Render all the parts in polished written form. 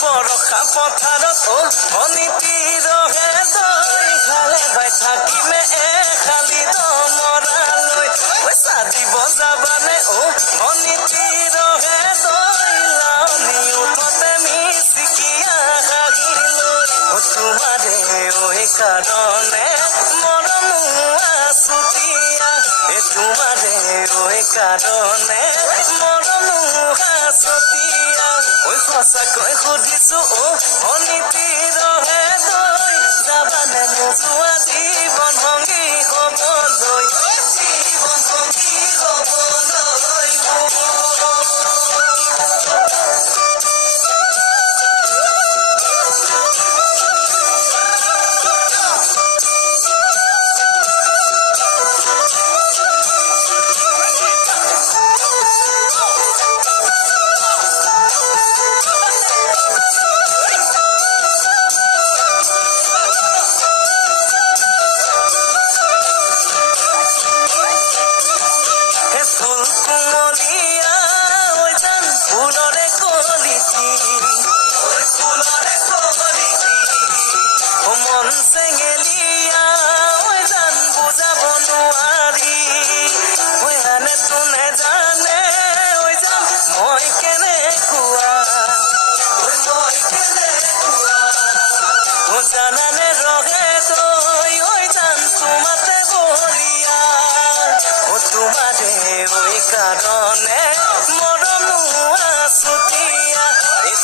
বৰষা পথাৰত অনিতি ৰহে দৈ খালে ভাই থাকিমে খালি দমৰালৈ পইচা দিব যাবানে অনিতি ৰহে দৈ লাউনি উঠতে মিচিকিয়া হাগিলৈ তোমাৰে ঐ কাৰণে মৰমো আছুতীয়া তোমাৰে ঐ কাৰণে মৰমো আছুতীয়া ঐ সঁচাকৈ সুধিছো অনিতি ৰহে দৈ যাবানে নোযোৱা জীৱন সংগী হ'বলৈ জীৱন সংগী হ'বলৈ জানানে ৰহে দৈ ঐ জান তোমাতে বলিয়া তোমাৰে ঐ কাৰণে মৰমো আছুতীয়া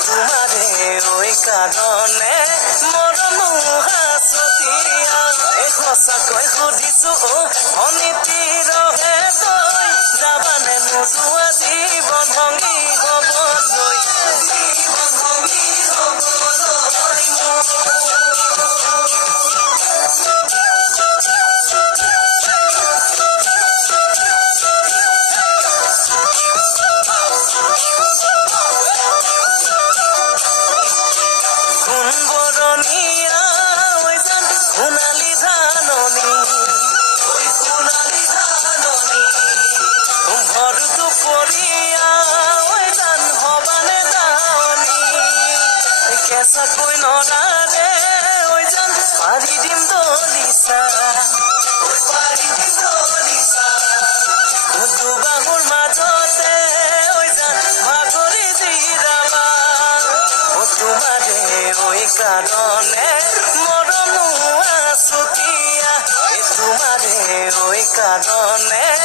তোমাৰে ঐ কাৰণে মৰমো আছুতীয়া সঁচাকৈ সুধিছো অনিতি ৰহে দৈ যাবানে নোযোৱা জীৱন সংগী হ'বলৈ জীৱন সংগী হ'বলৈ কেঁচাকৈ নৰাৰে ঐ জান পাৰি দিম দলিচা দুবাহুৰ মাজতে ঐ জান ভাগৰি জিৰাবা তোমাৰে ঐ কাৰণে মৰমো আছুতীয়া তোমাৰে ঐ কাৰণে